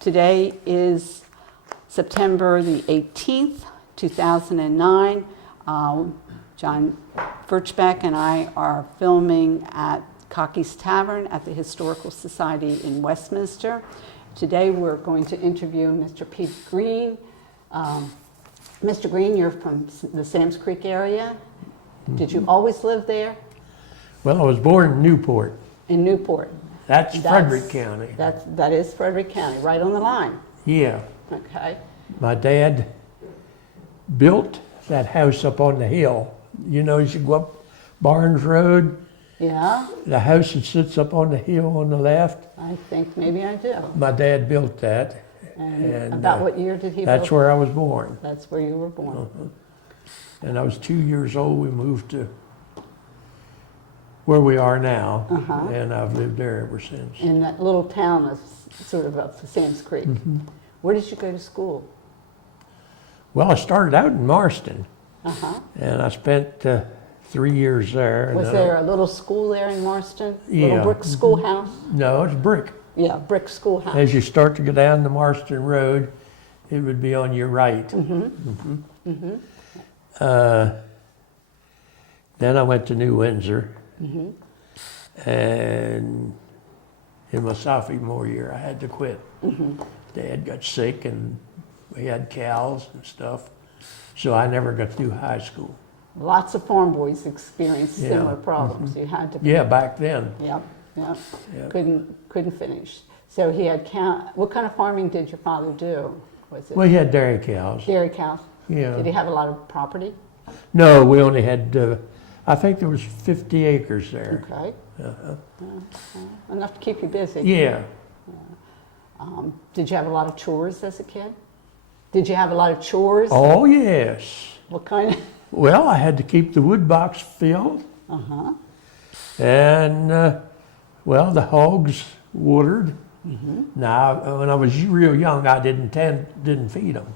Today is September the 18th, 2009. John Furchbeck and I are filming at Cocky's Tavern at the Historical Society in Westminster. Today we're going to interview Mr. Pete Green. Mr. Green, you're from the Sam's Creek area. Did you always live there? Well, I was born in Newport. In Newport. That's Frederick County. That is Frederick County, right on the line. Yeah. Okay. My dad built that house up on the hill. You know, as you go up Barnes Road, Yeah, the house that sits up on the hill on the left, I think maybe I do. my dad built that. And about what year did he build? That's where I was born. That's where you were born. And I was 2 years old. We moved to where we are now, and I've lived there ever since. In that little town of sort of up Sam's Creek. Where did you go to school? Well, I started out in Marston, Uh-huh. and I spent 3 years there. and Was then there a little school there in Marston? Yeah. Little brick schoolhouse? No, it's brick. Yeah, brick schoolhouse. As you start to go down the Marston Road, it would be on your right. Then I went to New Windsor, and in my sophomore year, I had to quit. Dad got sick, and we had cows and stuff, so I never got through high school. Lots of farm boys experienced Yeah. similar problems. You had to. Yeah, back then. Yep. Yep. Yeah. Couldn't finish. So he had What kind of farming did your father do? Was it Well, he had dairy cows. dairy cows? Yeah. Did he have a lot of property? No, we only had, I think there was 50 acres there. Okay. Enough to keep you busy. Yeah. Did you have a lot of chores as a kid? Did you have a lot of chores? Oh, yes. What kind of? Well, I had to keep the wood box filled, Uh-huh. and well, the hogs watered. Now, when I was real young, I didn't feed them,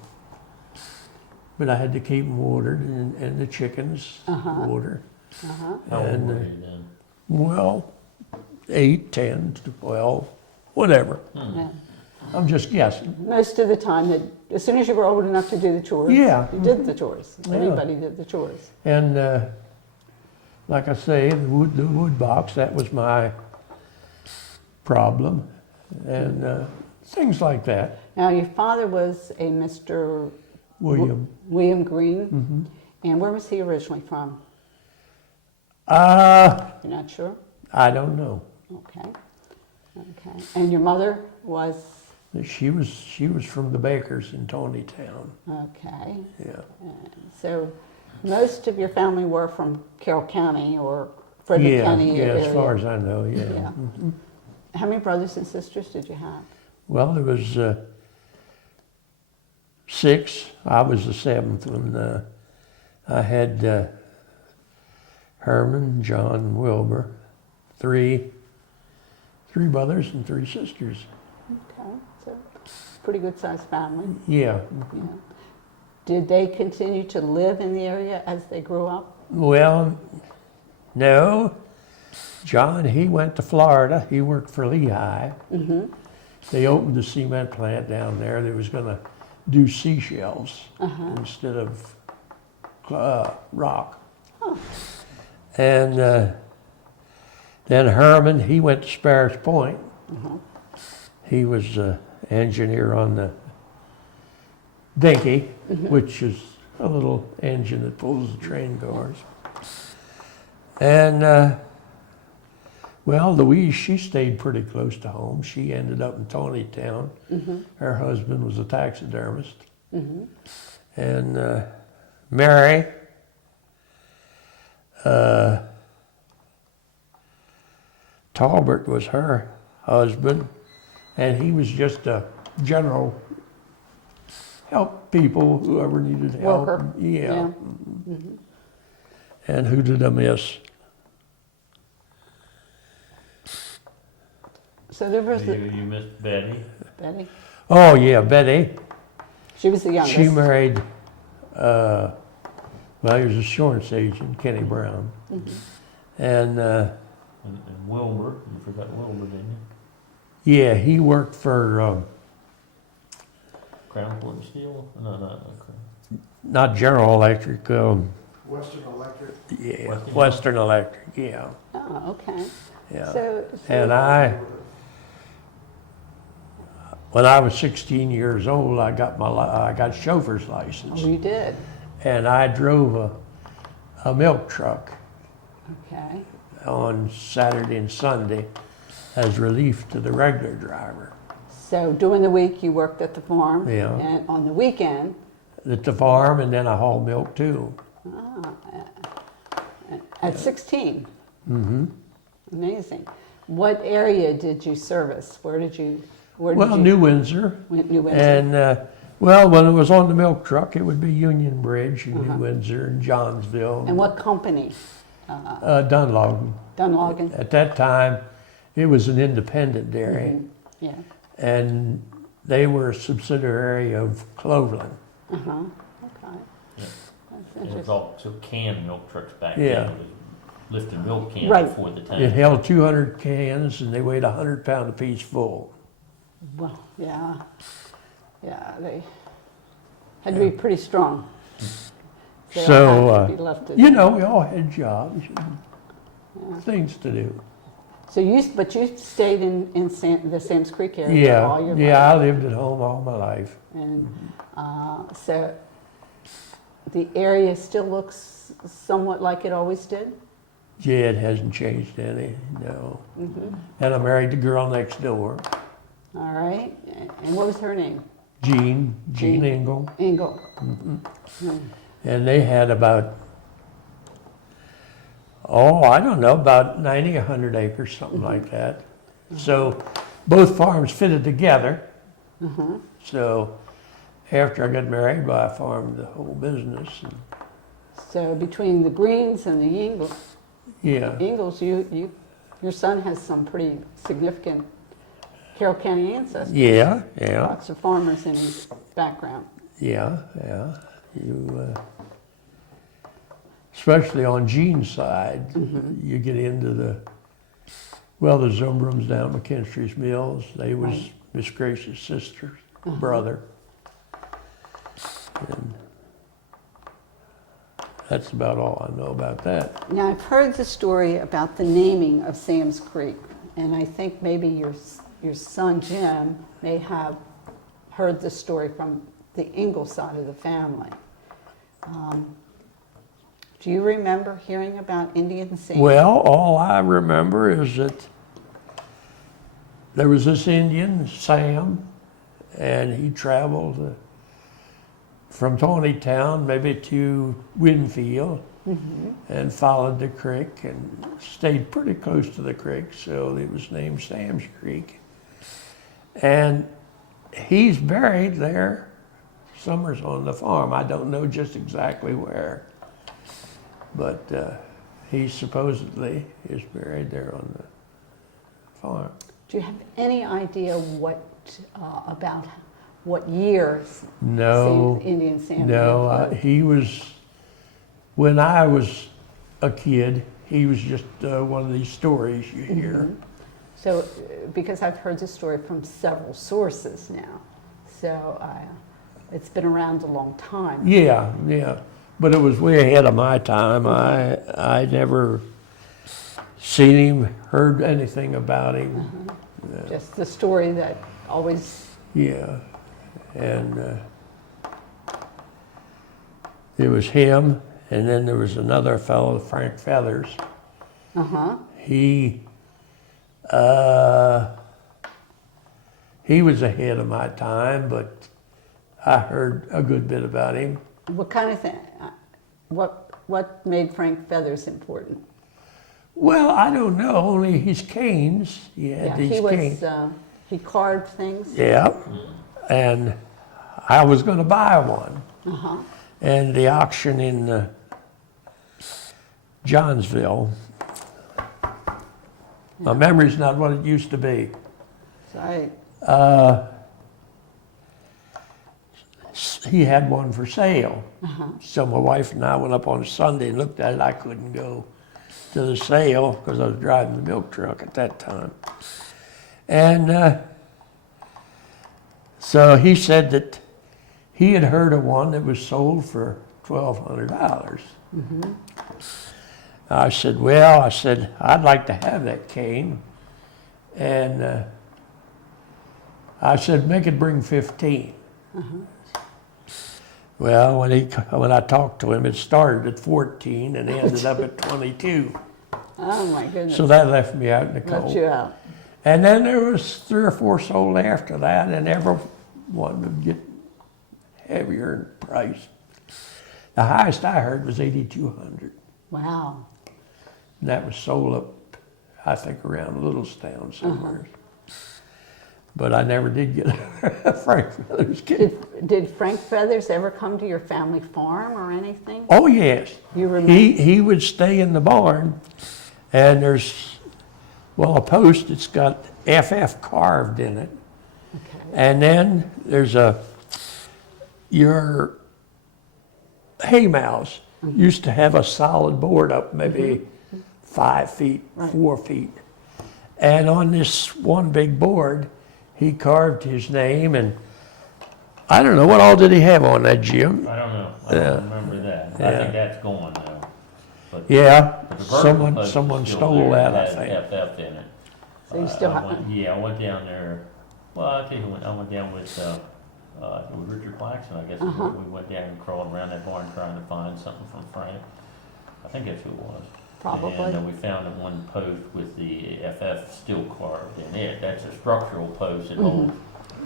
but I had to keep them watered, and the chickens water. How old And, were you then? Well, 8, 10, 12, whatever. Yeah. I'm just guessing. Most of the time, as soon as you were old enough to do the chores, Yeah. you did the chores. Yeah. Everybody did the chores. And like I say, the wood box, that was my problem, and things like that. Now, your father was a Mr. William. William Green, and where was he originally from? You're not sure? I don't know. Okay. Okay. And your mother was? She was from the Bakers in Tonytown. Okay. Yeah. So most of your family were from Carroll County or Frederick County yeah, area? as far as I know, yeah. Yeah. How many brothers and sisters did you have? Well, there was 6. I was the 7th one. I had Herman, John, Wilbur, 3 brothers and 3 sisters. Okay. So pretty good sized family. Yeah. Yeah. Did they continue to live in the area as they grew up? Well, no. John, he went to Florida. He worked for Lehigh. They opened the cement plant down there. They was going to do seashells instead of rock. And then Herman, he went to Sparrows Point. He was an engineer on the Dinky, which is a little engine that pulls the train cars. And well, Louise, she stayed pretty close to home. She ended up in Tonytown. Her husband was a taxidermist. And Mary, Talbert was her husband, and he was just a general help people, whoever needed help. Worker. Yeah. And who did I miss? So there was You missed Betty. Betty. Oh yeah, Betty. She was the youngest. She married, well, he was a insurance agent, Kenny Brown. And And Wilbur, you forgot Wilbur, didn't you? yeah, he worked for Crown Port Steel? No, not Crown. not General Electric, Western Electric. yeah, Western Western Electric, yeah, Oh, okay. yeah. So And when I was 16 years old, I got chauffeur's license, oh, you did. and I drove a milk truck Okay. on Saturday and Sunday as relief to the regular driver. So during the week, you worked at the farm. Yeah. And on the weekend, At the farm, and then I hauled milk too. at 16. Mm-hmm. Amazing. What area did you service? Where did you? Well, New Windsor. New Windsor. And, well, when it was on the milk truck, it would be Union Bridge and New Windsor and Johnsville. And what company? Dunlogan. Dunlogan. At that time, it was an independent dairy, Yeah. and they were a subsidiary of Cloveland. Okay. Yeah. That's And it was interesting. also canned milk trucks back Yeah. then. It was lifting milk cans Right. before the It time. held 200 cans, and they weighed 100 pound apiece full. Well, yeah. Yeah, they had to be pretty strong. They So, all had to be left to- you know, we all had jobs and things to do. So but you stayed in the Sam's Creek area all your life. Yeah, I lived at home all my life. And so the area still looks somewhat like it always did? Yeah, it hasn't changed any, no. And I married the girl next door, All right. And what was her name? Jean Jean. Engel. Engel. And they had about, I don't know, about 90, 100 acres, something like that. So both farms fitted together. So after I got married, I farmed the whole business. And, So between the Greens and the yeah, Ingles, your son has some pretty significant Carroll County ancestors. yeah. Lots of farmers in his background. Yeah. You, especially on Jean's side, you get into the Zumbrums down McKinstry's Mills. They was Right. Miss Grace's sister's brother. And that's about all I know about that. Now, I've heard the story about the naming of Sam's Creek, and I think maybe your son Jim may have heard the story from the Ingle side of the family. Do you remember hearing about Indian Sam? Well, all I remember is that there was this Indian, Sam, and he traveled from Tawnytown maybe to Winfield and followed the creek and stayed pretty close to the creek, so it was named Sam's Creek. And he's buried there. Summers on the farm. I don't know just exactly where, but he supposedly is buried there on the farm. Do you have any idea about what year No, Indian Sam no. lived? He was, when I was a kid, he was just one of these stories you hear. So, because I've heard this story from several sources now, so it's been around a long time. Yeah. But it was way ahead of my time. I never seen him, heard anything about him. Just the story that always. Yeah. And there was him, and then there was another fellow, Frank Feathers. He was ahead of my time, but I heard a good bit about him. What kind of thing? What made Frank Feathers important? Well, I don't know, only his canes. He had these canes. He carved things. Yeah. And I was going to buy one. And the auction in Johnsville, my memory's not what it used to be. Right. He had one for sale. So my wife and I went up on a Sunday and looked at it. I couldn't go to the sale because I was driving the milk truck at that time. And so he said that he had heard of one that was sold for $1,200. I said, well, I'd like to have that cane. And I said, make it bring 15. Well, when I talked to him, it started at 14 and ended up at 22. Oh, my goodness. So that left me out in the Left cold. you out. And then there was 3 or 4 sold after that, and every one would get heavier in price. The highest I heard was 8,200, Wow. and that was sold up, I think, around Littlestown somewhere. But I never did get a Frank Feathers cane. Did Frank Feathers ever come to your family farm or anything? Oh yes, You remember? he would stay in the barn, and there's a post. It's got FF carved in it. Okay. And then there's your hay mows used to have a solid board up, maybe 5 feet, Right. 4 feet. And on this one big board, he carved his name, and I don't know, what all did he have on that, Jim? I don't know. I Yeah. don't remember that. I Yeah. think that's gone now. But Yeah, but the vertical post is someone still stole there. that, I It think. has FF in it. So you still I have, went down there. Well, I think I went down with Richard Claxton, I guess. We went down and crawled around that barn trying to find something from Frank. I think that's who it was. Probably. And we found one post with the FF still carved in it. That's a structural post that holds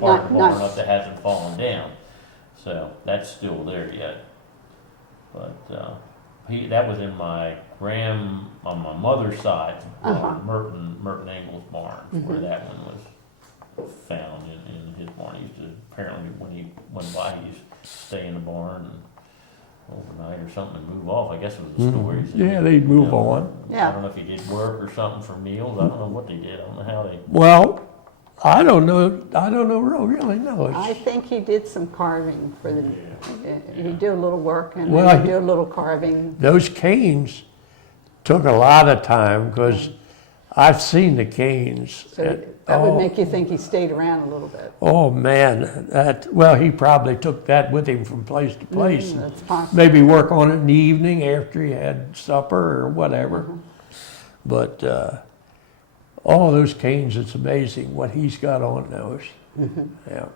part of the Not- barn up that hasn't fallen down. So that's still there yet. But that was in on my mother's side, Merton Engel's barn, where that one was found in his barn. He used to, apparently when he went by, he used to stay in the barn and overnight or something and move off. I guess it was a story. He said, Yeah, they'd move on. Yeah. I don't know if he did work or something for meals. I don't know what they did. I don't know how they. Well, I don't know. Really know. I think he did some carving for the, he'd do a little work and Well, then he'd do a little carving. Those canes took a lot of time because I've seen the canes. So and- that would make you think he stayed around a little bit. Oh man, he probably took that with him from place to place. and That's possible. Maybe work on it in the evening after he had supper or whatever. But all those canes, it's amazing what he's got on those. Yeah.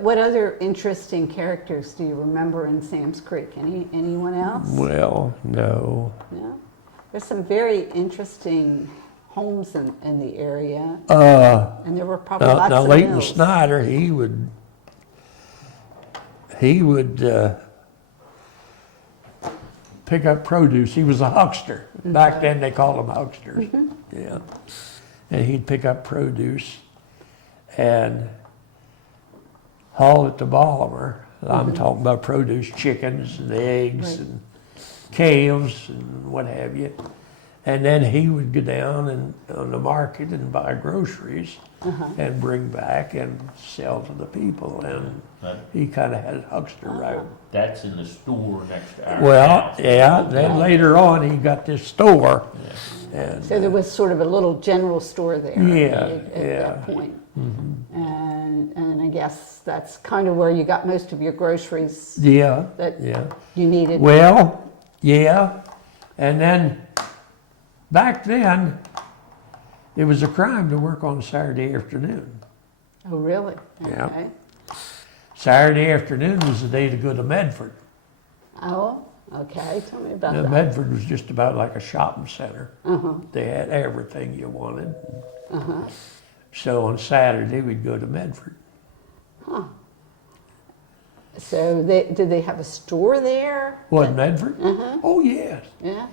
What other interesting characters do you remember in Sam's Creek? Anyone else? Well, no. No? There's some very interesting homes in the area, and there were probably lots Now of Leighton mills. Snyder, he would pick up produce. He was a huckster. Back then they called them hucksters. Yeah. And he'd pick up produce and haul it to Ballimer. I'm talking about produce, chickens and eggs Right. and calves and what have you. And then he would go down and on the market and buy groceries and bring back and sell to the people. And That, he kind of had a huckster route. that's in the store next to our Well, house. yeah, then later on he got this store. And So there was sort of a little general store there Yeah, at yeah. that point. And I guess that's kind of where you got most of your groceries yeah, that yeah. you needed. Well, yeah. And then back then, it was a crime to work on Saturday afternoon. Oh, really? Yeah. Okay. Saturday afternoon was the day to go to Medford. Oh, okay. Tell me about Now, that. Medford was just about like a shopping center. Uh-huh. They had everything you wanted. So on Saturday, we'd go to Medford. So did they have a store there? What, Medford? Oh, yes. Yeah.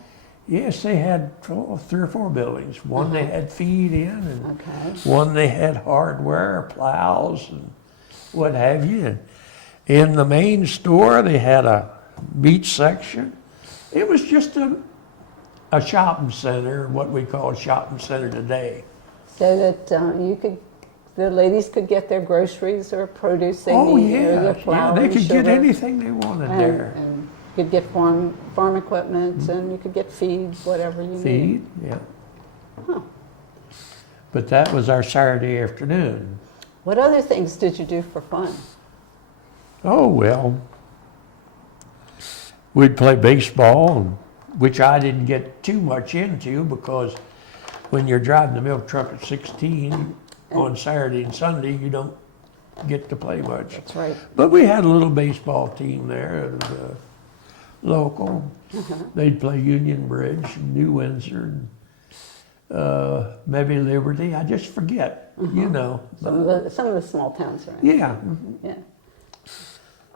Yes, they had 3 or 4 buildings. One they had feed in, and Okay. one they had hardware, plows, and what have you. And in the main store, they had a meat section. It was just a shopping center, what we call a shopping center today. So that the ladies could get their groceries or produce they Oh, needed, or yeah. their Yeah, flour they and could get sugar, anything they wanted there. and you could get farm equipment, and you could get feed, whatever you need. Feed, yeah. But that was our Saturday afternoon. What other things did you do for fun? Oh, well, we'd play baseball, which I didn't get too much into because when you're driving the milk truck at 16 on Saturday and Sunday, you don't get to play much. That's right. But we had a little baseball team there, local. They'd play Union Bridge, New Windsor, maybe Liberty. I just forget, you know. Some of the small towns around. Yeah. Yeah.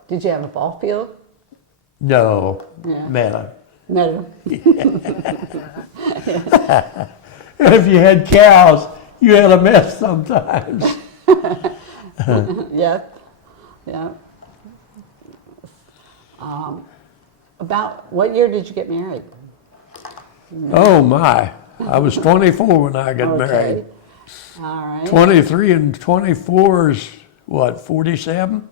Did you have a ball field? No, Yeah. Meta. No. If you had cows, you had a mess sometimes. Yeah. Yeah. About what year did you get married? Oh my, I was 24 when I got married. All right. 23 and 24 is what, 47?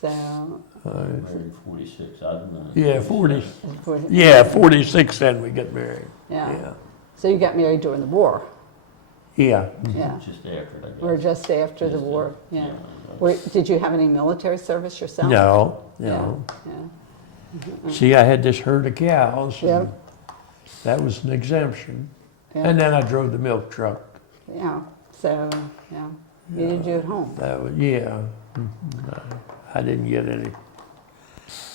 So, Married 46. I don't know. Yeah, 46 then we got married. yeah. So you got married during the war? Yeah. Yeah. Just after, I guess. Or just after the Just war? after, Yeah. yeah. Did you have any military service yourself? No, Yeah. no. Yeah. See, I had this herd of cows. and Yeah. That was an exemption. Yeah. And then I drove the milk truck. Yeah. So, yeah. You did you at home? That was, yeah. I didn't get any.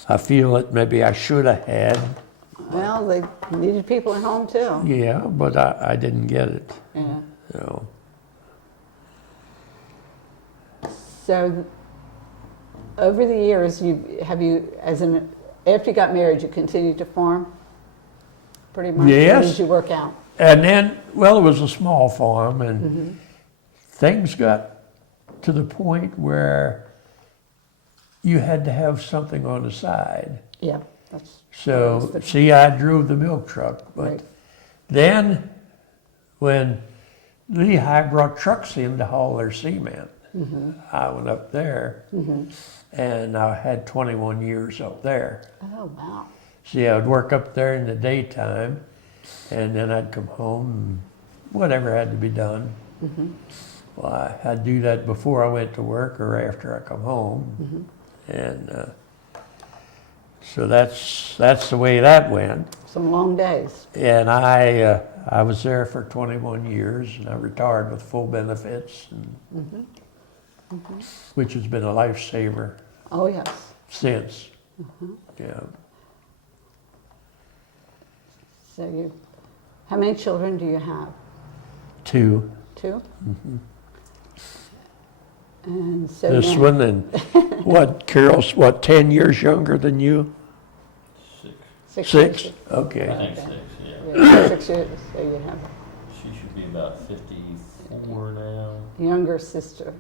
I feel that maybe I should have had. Well, they needed people at home too. Yeah, but I didn't get it. Yeah. So. So, over the years, after you got married, you continued to farm? Pretty much? Yes. Or did you work out? And then, well, it was a small farm, and things got to the point where you had to have something on the side. Yeah. That's So, see, I drove the milk truck, but right. then when Lehigh brought trucks in to haul their cement, I went up there, and I had 21 years up there. Oh, wow. See, I would work up there in the daytime, and then I'd come home, and whatever had to be done. Well, I'd do that before I went to work or after I come home. And so that's the way that went. Some long days. And I was there for 21 years, and I retired with full benefits, and, which has been a lifesaver Oh, yes. since. Yeah. So how many children do you have? 2. 2? And so This now- one, and what, Carol's, 10 years younger than you? 6. 6? years. Okay. I think Okay. 6, yeah. Yeah, 6 years. So you have She should be about 54 now. a younger sister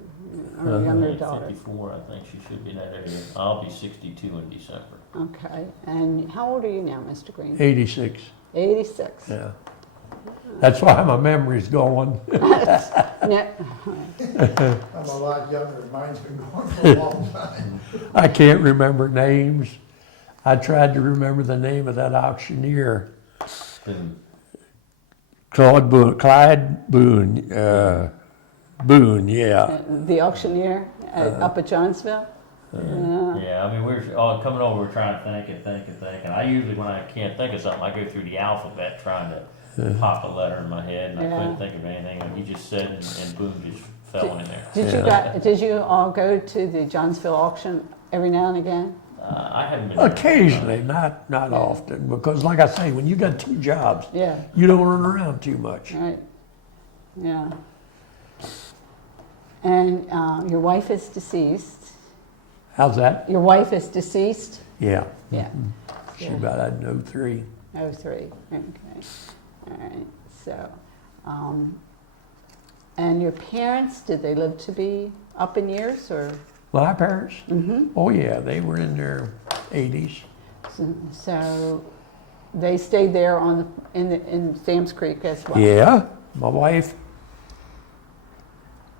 or a younger daughter. 54, I think she should be in that area. I'll be 62 in December. Okay. And how old are you now, Mr. Green? 86. 86. Yeah. That's why my memory's going. Yeah. I'm a lot younger, mine's been going for a long time. I can't remember names. I tried to remember the name of that auctioneer. Been Clyde Boone, Boone, yeah. The auctioneer up at Johnsville? Yeah, I mean, we're coming over, we're trying to think. And I usually, when I can't think of something, I go through the alphabet trying to pop a letter in my head, and I Yeah. couldn't think of anything. And he just said, and boom, just fell in there. Did you all go to the Johnsville auction every now and again? I haven't been there. Occasionally, not often, because like I say, when you got 2 jobs, Yeah. you don't run around too much. Right. Yeah. And your wife is deceased. How's that? Your wife is deceased? Yeah. Yeah. She Yeah. about had no 3. 03. Okay. All right. So, and your parents, did they live to be up in years or? My parents? Oh yeah, they were in their 80s. So they stayed there in Sam's Creek as well? Yeah, my wife,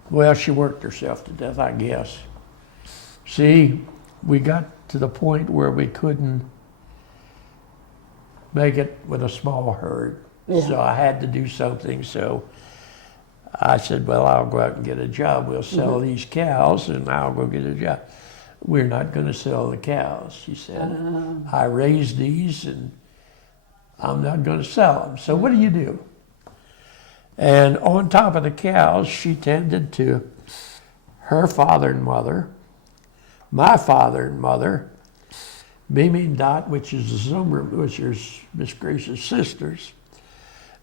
well, she worked herself to death, I guess. See, we got to the point where we couldn't make it with a small herd. Yeah. So I had to do something. So I said, well, I'll go out and get a job. We'll sell these cows and I'll go get a job. we're not going to sell the cows. She said, I raised these and I'm not going to sell them. So what do you do? And on top of the cows, she tended to her father and mother, my father and mother, Mimi and Dot, which is Miss Grace's sisters,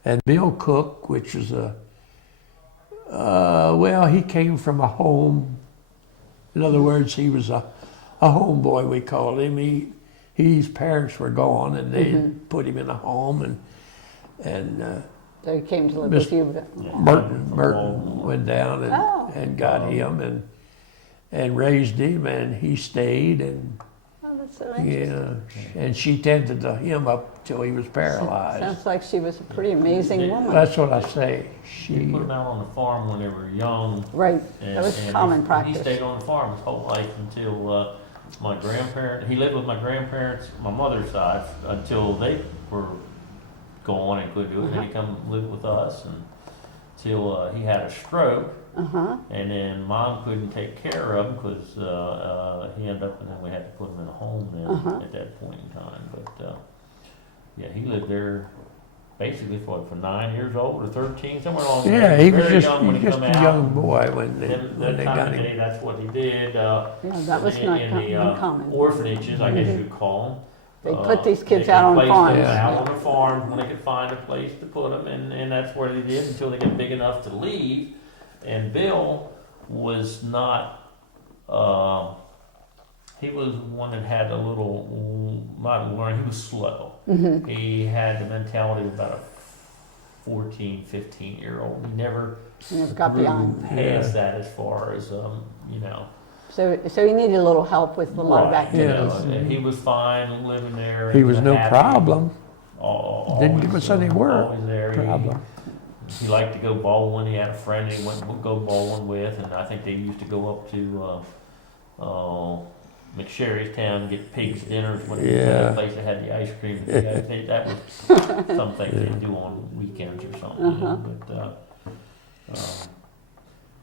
and Bill Cook, which is he came from a home. In other words, he was a homeboy, we called him. His parents were gone, and they put him in a home, and So he came to live Miss- with you. Merton went down and got him and raised him, and he stayed, and Oh, that's so interesting. and she tended to him up till he was paralyzed. Sounds like she was a pretty amazing woman. That's what I say. She put them out on the farm when they were young. Right, that was common He practice. stayed on the farm his whole life until my grandparents, he lived with my grandparents, my mother's side, until they were gone and couldn't do it. Then he come live with us until he had a stroke. And then Mom couldn't take care of him because he ended up, and then we had to put him in a home then at that point in time. But yeah, he lived there basically for 9 years old or 13, somewhere along there. Yeah, he was Very just, young when he just come a out. young boy when they That got time of him. day, that's what he did. That was not in the uncommon. orphanages, I guess you'd call them. They put these kids out on farms. Yeah. Out on the farms when they could find a place to put them, and that's where they did until they get big enough to leave. And Bill was not, he was one that had a little, not learn, he was slow. He had the mentality of about a 14, 15-year-old. He never got grew beyond. past that as far as, you know. So he needed a little help with a lot of Right, you know, activities. and he was fine living there. He was no happy. problem. Always, Didn't give us any work. Always there. Problem. He liked to go bowling. He had a friend he went to go bowling with, and I think they used to go up to McSherry's Town and get pigs dinners when Yeah. that place that had the ice cream. That was something they do on weekends or something. But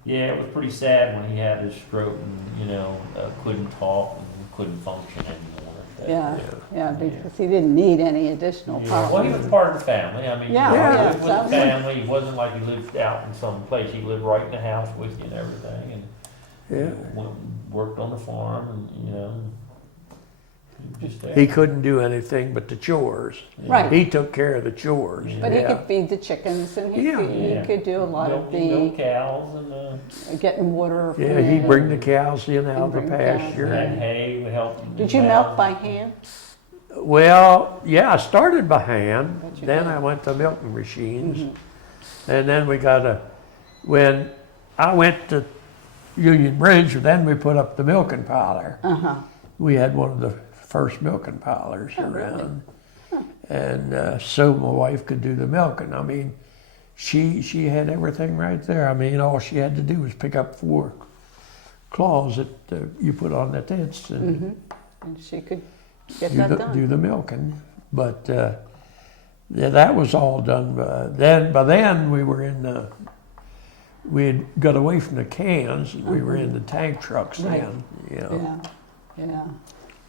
yeah, it was pretty sad when he had his stroke and couldn't talk and couldn't function anymore. Yeah, because he didn't need any additional Yeah, well, he problems. was part of the family. I mean, Yeah, he yeah, lived with the absolutely. family. He wasn't like he lived out in some place. He lived right in the house with you and everything, and Yeah. worked on the farm, and he was just there. He couldn't do anything but the chores. Right. He took care of the chores. But he Yeah. could feed the chickens, and he Yeah. could do a lot of milk the cows and getting water. from Yeah, it. he'd bring the cows in out of the Bring the cows pasture. that hay would help. Did you milk by hand? Well, yeah, I started by hand, Bet you then did. I went to milking machines, and then when I went to Union Bridge, then we put up the milking parlor. We had one of the first milking parlors around, and so my wife could do the milking. I mean, she had everything right there. I mean, all she had to do was pick up 4 claws that you put on the tents and And she could get that done. do the milking. But yeah, that was all done. By then we were we had got away from the cans. And we were in the tank trucks Right. then. You know. Yeah.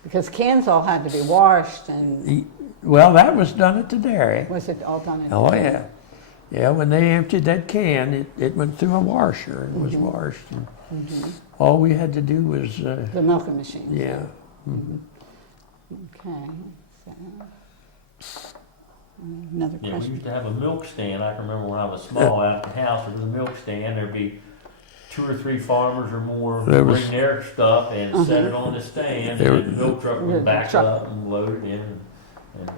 Because cans all had to be washed, and Well, that was done at the dairy. was it all done in? Oh yeah, yeah. When they emptied that can, it went through a washer and was washed. And all we had to do was The milking machine. yeah. Okay. Another Yeah, we question. used to have a milk stand. I can remember when I was small out in the house, there was a milk stand. There'd be 2 or 3 farmers or more There was- bring their stuff and set it on the stand, There and then the milk truck the would back truck. up and load it in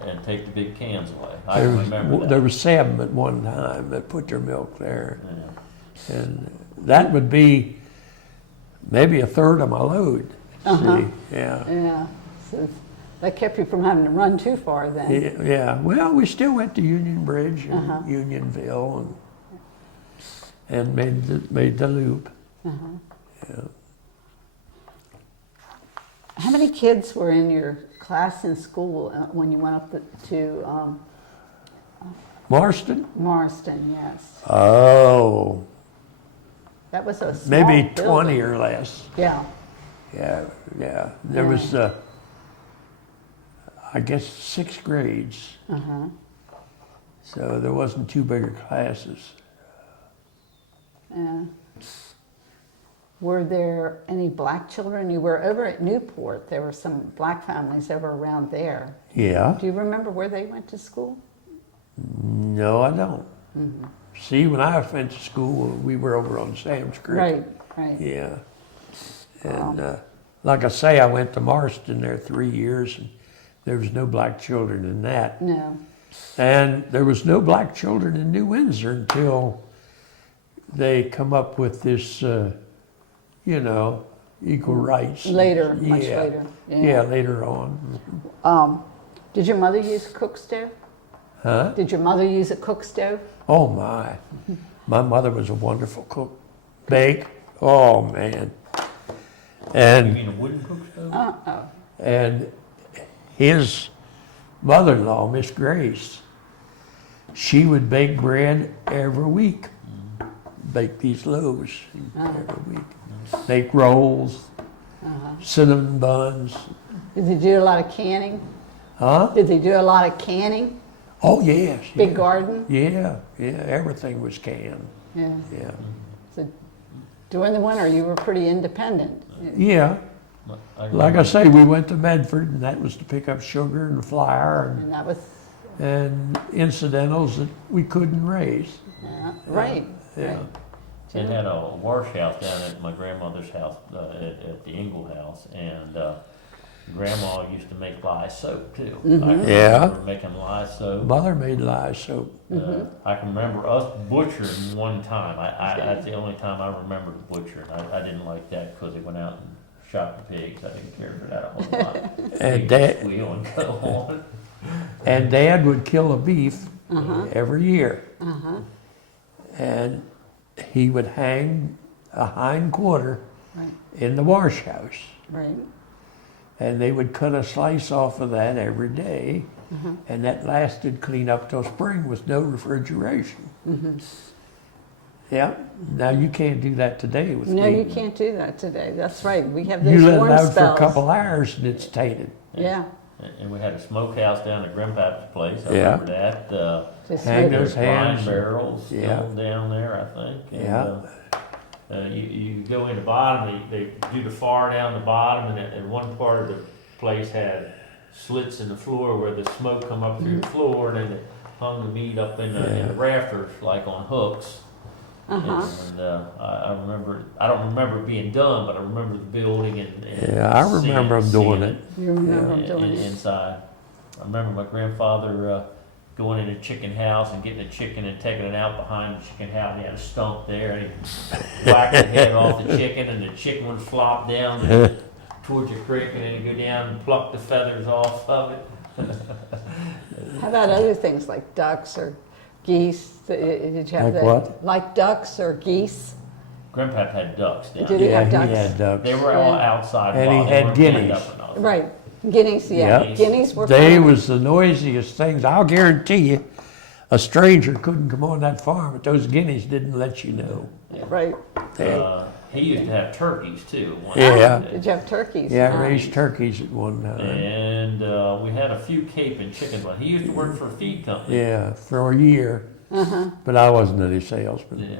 and take the big cans away. I There remember that. there was 7 at one time that put their milk there, Yeah. and that would be maybe a third of my load. See, yeah. Yeah. So that kept you from having to run too far then. Yeah, well, we still went to Union Bridge and Unionville and made the loop. Yeah. How many kids were in your class in school when you went up to Marston? Marston? Yes. Oh, That was a small maybe building. 20 or less. Yeah. Yeah, yeah. There was, I guess, 6 grades. Uh-huh. So there wasn't 2 bigger classes. Yeah. Were there any black children? You were over at Newport. There were some black families over around there. Yeah. Do you remember where they went to school? No, I don't. See, when I went to school, we were over on Sam's Creek. Right, right. Yeah. And like I say, I went to Marston there 3 years, and there was no black children in that. No. And there was no black children in New Windsor until they come up with this, you know, equal rights. Later, much Yeah. later. Yeah, later on. Did your mother use a cook stove? Huh? Did your mother use a cook stove? Oh my. My mother was a wonderful cook. Bake, oh man. You And mean a wooden cook stove? and his mother-in-law, Miss Grace, she would bake bread every week. Bake these loaves every week. Make rolls, cinnamon buns. Did they do a lot of canning? Huh? Did they do a lot of canning? Oh yes. Big yeah. garden? Yeah, yeah. Everything was canned. Yeah. Yeah. So during the winter, you were pretty independent. Yeah. I Like I say, we went to Medford, and that was to pick up sugar and flour And that was, and incidentals that we couldn't raise. right. Yeah. Right. They had a wash house down at my grandmother's house, at the Ingle house, and Grandma used to make lye soap too. I can Yeah. remember making lye soap. Mother made lye soap. I can remember us butchering one time. That's the only time I remember butchering. I didn't like that because they went out and shot the pigs. I didn't care for that a whole lot. And Pigs Dad, squeal and go on. and Dad would kill a beef every year. And he would hang a hind quarter Right. in the wash house. Right. And they would cut a slice off of that every day, and that lasted clean up till spring with no refrigeration. Yeah, now you can't do that today with No, meat. you can't do that today. That's right. We have those You let it warm out for a spells. couple hours and it's tainted. Yeah. And we had a smokehouse down at Grandpa's place. I Yeah. remember that. Just Hang smoke- those There's hands. wine barrels Yeah. still down there, I think. And, Yeah. you go in the bottom, they do the fire down the bottom, and one part of the place had slits in the floor where the smoke come up through the floor, and then they hung the meat up in the rafters, like on hooks. And I remember, I don't remember it being done, but I remember the building and Yeah, I remember them doing seeing it. You remember them doing it. inside. I remember my grandfather going in a chicken house and getting a chicken and taking it out behind the chicken house. And he had a stump there, and he whacked the head off the chicken, and the chicken would flop down towards the creek, and then he'd go down and pluck the feathers off of it. How about other things like ducks or geese? Did you have Like that? what? Like ducks or geese? Grandpa had ducks down Did there. he Yeah, have he ducks? had ducks. They were all Yeah. outside. And he wild. They had weren't penned guineas. up or nothing. Right. Guineas, yeah. Yep. Guineas were They fun. was the noisiest things. I'll guarantee you, a stranger couldn't come on that farm, but those guineas didn't let you know. Right. He used to have turkeys too. one Yeah. time. Did you have turkeys? Yeah, I Ah. raised turkeys at one time. And we had a few caping chickens. He used to work for a feed company. Yeah, for a year. But I wasn't any salesman. Yeah.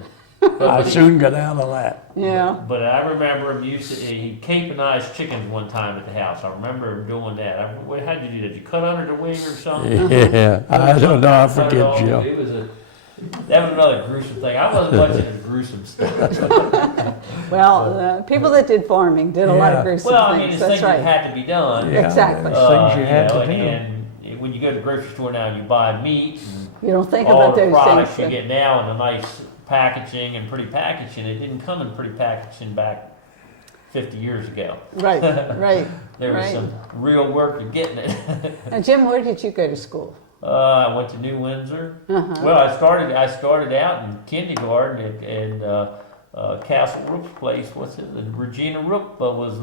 I soon got out of that. Yeah. But I remember him he caponized chickens one time at the house. I remember him doing that. How'd you do that? Did you cut under the wing or something? Yeah, I don't know. I Cut it forget, off. Joe. That was another gruesome thing. I wasn't much into gruesome stuff. Well, people that did farming did a lot Yeah. of gruesome Well, I mean, things. it's That's things that right. had to be done. Yeah, Exactly. there's things you had to do. And when you go to the grocery store now, and you buy meat. And You don't think all about the those products things. you get now in the nice packaging and pretty packaging, it didn't come in pretty packaging back 50 years ago. Right, right. There was Right. some real work of getting it. Now, Jim, where did you go to school? I went to New Windsor. Well, I started out in kindergarten at Castle Rook's place. What's it? Regina Rook was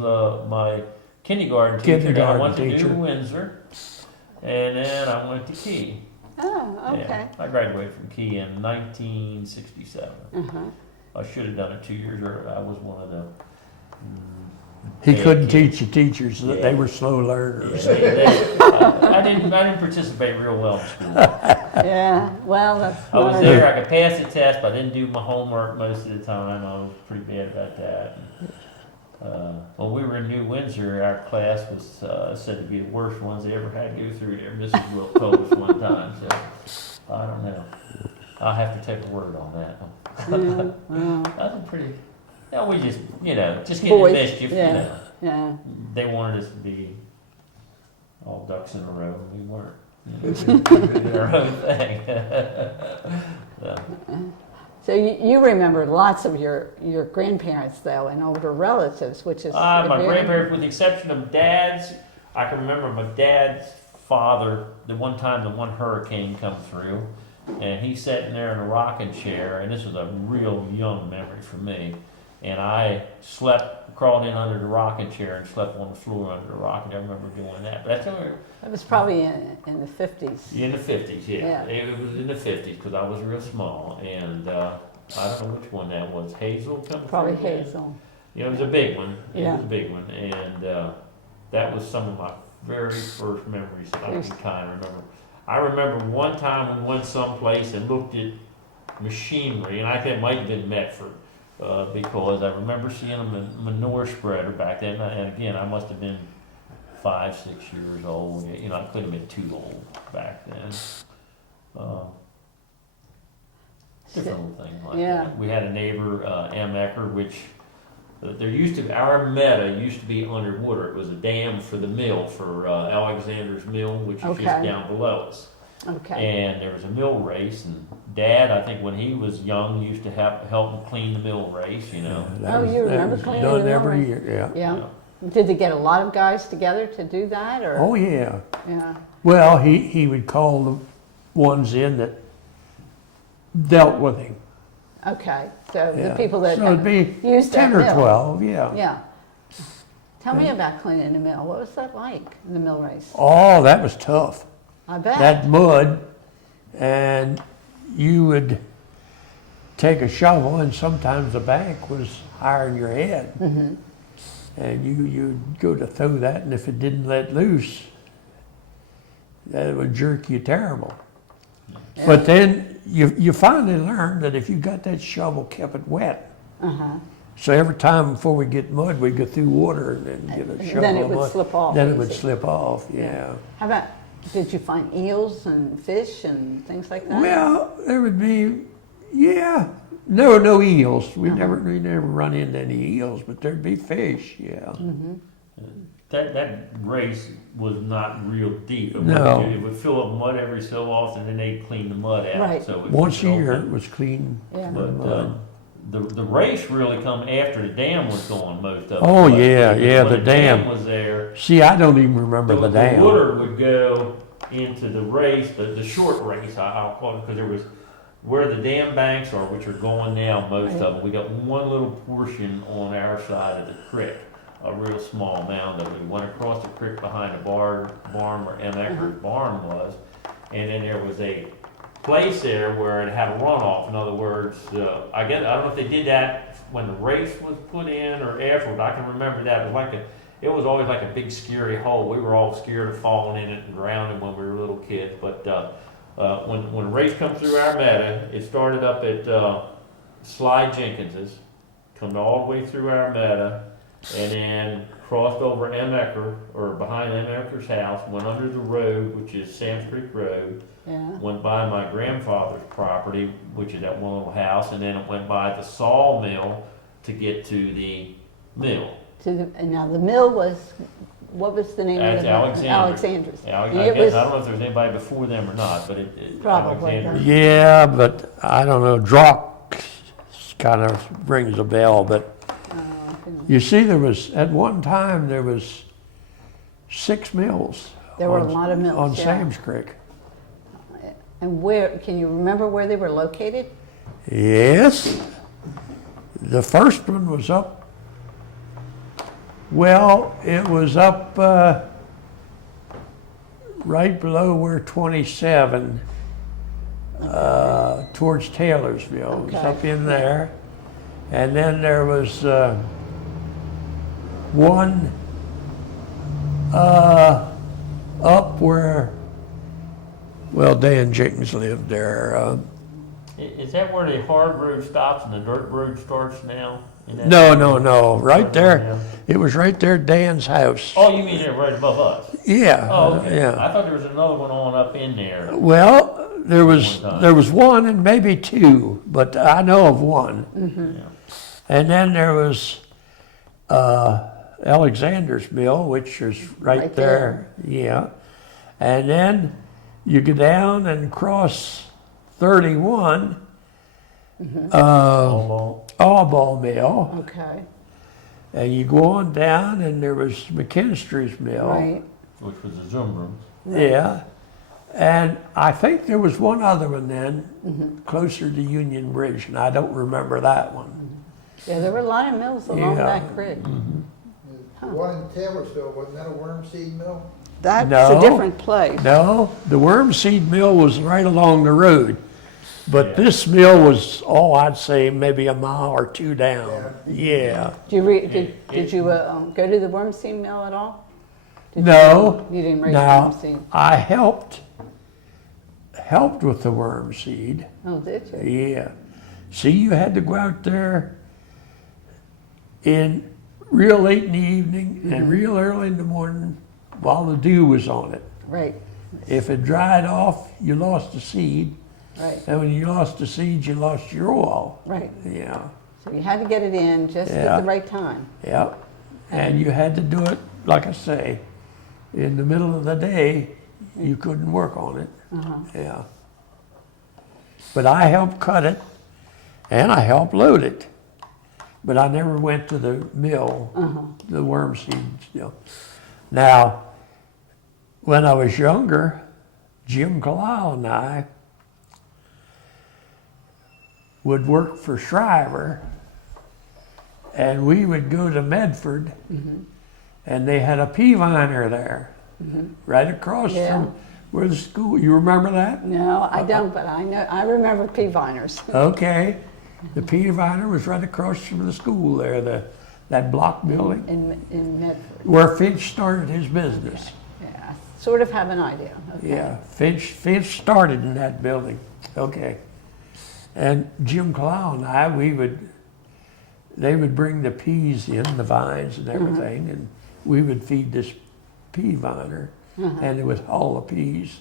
my kindergarten teacher. Then I went to teacher. New Windsor, and then I went to Key. Oh, okay. Yeah, I graduated from Key in 1967. Uh-huh. I should have done it 2 years earlier. I was one of the He bad couldn't kids. teach the teachers that they were slow learners. I didn't participate real well in school. Yeah, well, that's I was not- there, I could pass the test, but I didn't do my homework most of the time. I was pretty bad about that. When we were in New Windsor, our class was said to be the worst ones they ever had to go through there. Mrs. Wilt told us one time, so I don't know. I'll have to take a word on that. Yeah, well, That was pretty, we just, just getting Boys, mischief, yeah. yeah. They wanted us to be all ducks in a row, and we weren't. We did our own thing. So, So you remember lots of your grandparents, though, and older relatives, which is... my very- grandparents, with the exception of Dad's, I can remember my dad's father, the one hurricane come through, and he's sitting there in a rocking chair, and this was a real young memory for me, and I crawled in under the rocking chair and slept on the floor under the rocking chair. I remember doing that. But that's only That was probably in the 50s. in the 50s, yeah. Yeah. It was in the 50s because I was real small, and I don't know which one that was. Hazel come Probably through? Hazel. It was a big one. It Yeah. was a big one, and that was some of my very first memories that I can kind of remember. I remember one time we went someplace and looked at machinery, and I think it might have been Medford, because I remember seeing a manure spreader back then, and again, I must have been 5, 6 years old. I couldn't have been too old back then. Different little things like Yeah. that. We had a neighbor, M. Ecker, which our meadow used to be underwater. It was a dam for the mill, for Alexander's Mill, which is just Okay. down below us. Okay. And there was a mill race, and Dad, I think when he was young, used to help him clean the mill race, That Oh, was- you that remember was cleaning done the mill every race? year, yeah. Yeah. Did they get a lot of guys together to do that, or? Oh, yeah. Yeah. Well, he would call the ones in that dealt with him. Okay. So Yeah. the people that So it'd be used 10 that or mill. 12, yeah. Yeah. Tell me Yeah. about cleaning the mill. What was that like, the mill race? Oh, that was tough. I bet. That mud, and you would take a shovel, and sometimes the bank was higher than your head. Mm-hmm. And you'd go to throw that, and if it didn't let loose, that would jerk you terrible. Yeah. But then you finally learned that if you got that shovel, kept it wet. Uh-huh. So every time before we get mud, we'd go through water and then get a And shovel. then it of would mud. slip off Then it would easy. slip off, yeah. How about, did you find eels and fish and things like that? Well, there would be, yeah. No eels. We Uh-huh. never run into any eels, but there'd be fish, yeah. Mm-hmm. That race was not real deep. No. It would fill up mud every so often, and they'd clean the mud out. Right. So it Once a was year, open. it was clean. Yeah. of But mud. the race really come after the dam was gone, most of it. Oh, But yeah, yeah, when the dam. was there. See, I don't even remember the dam. water would go into the race, the short race, I'll call it, because there was where the dam banks are, which are gone now, most of them. We got one little portion on our side of the creek, a real small mound of it. We went across the creek behind the barn where M. Ecker's barn was, and then there was a place there where it had a runoff. In other words, I don't know if they did that when the race was put in or afterward. I can remember that. It was always like a big scary hole. We were all scared of falling in it and drowning when we were little kids. But when the race come through our meadow, it started up at Sly Jenkins's, come all the way through our meadow, and then crossed over M. Ecker, or behind M. Ecker's house, went under the road, which is Sam's Creek Road, Yeah. went by my grandfather's property, which is that one little house, and then it went by the sawmill to get to the mill. And now the mill was, what was the name of That's it? Alexander's. Alexander's. I And it guess, was- I don't know if there's anybody before them or not, but Probably. Alexander's. Yeah, but I don't know, Drock kind of rings a bell, but you see, at one time, there was 6 mills. There were a on- lot of mills, On yeah. Sam's Creek. And where, can you remember where they were located? Yes. The first one was up, well, it was up right below where 27, towards Taylorsville. It was Okay. up in there. And then there was one up where, well, Dan Jenkins lived there. Is that where the hard road stops and the dirt road starts now? In that No, area? no, no, right there. Yeah. It was right there at Dan's house. Oh, you mean there right above us? Yeah. Oh, okay. Yeah. I thought there was another one on up in there. Well, there was One time. there was one and maybe two, but I know of one. Yeah. And then there was Alexander's Mill, which is right, Right there. Yeah. And then you go down and cross 31, All Allball Mill, Okay, and you go on down, and there was McKinstry's Mill. right. which was the Zoom rooms. Yeah. And I think there was one other one then, closer to Union Bridge, and I don't remember that one. Yeah, there were a lot of mills along Yeah. that creek. The one in Taylorsville, wasn't that a worm seed mill? That's No. a different place. No, the Wormseed Mill was right along the road. But Yeah. this mill was, I'd say maybe a mile or two down. Yeah. Did you go to the Wormseed Mill at all? Did No. You didn't raise Now, wormseed? I helped with the worm seed. Oh, did you? Yeah. See, you had to go out there in real late in the evening and real early in the morning while the dew was on it. Right, If it dried off, you lost the seed. right, And when you lost the seed, you lost your oil. right. Yeah. So you had to get it in just Yeah. at the right time. Yeah. And you had to do it, like I say, in the middle of the day, you couldn't work on it. Yeah. But I helped cut it and I helped load it. But I never went to the mill, the worm seeds. Now, when I was younger, Jim Kalal and I would work for Shriver, and we would go to Medford, and they had a pea viner there, right across Yeah. from where the school. You remember that? No, I don't, but I remember pea viners. Okay, the pea viner was right across from the school there, that block building in Medford. where Finch started his business. Yeah, I sort of have an idea. Okay. Yeah, Finch started in that building. Okay. And Jim Clow and I, they would bring the peas in, the vines and everything, and we would feed this pea viner, and it would haul the peas.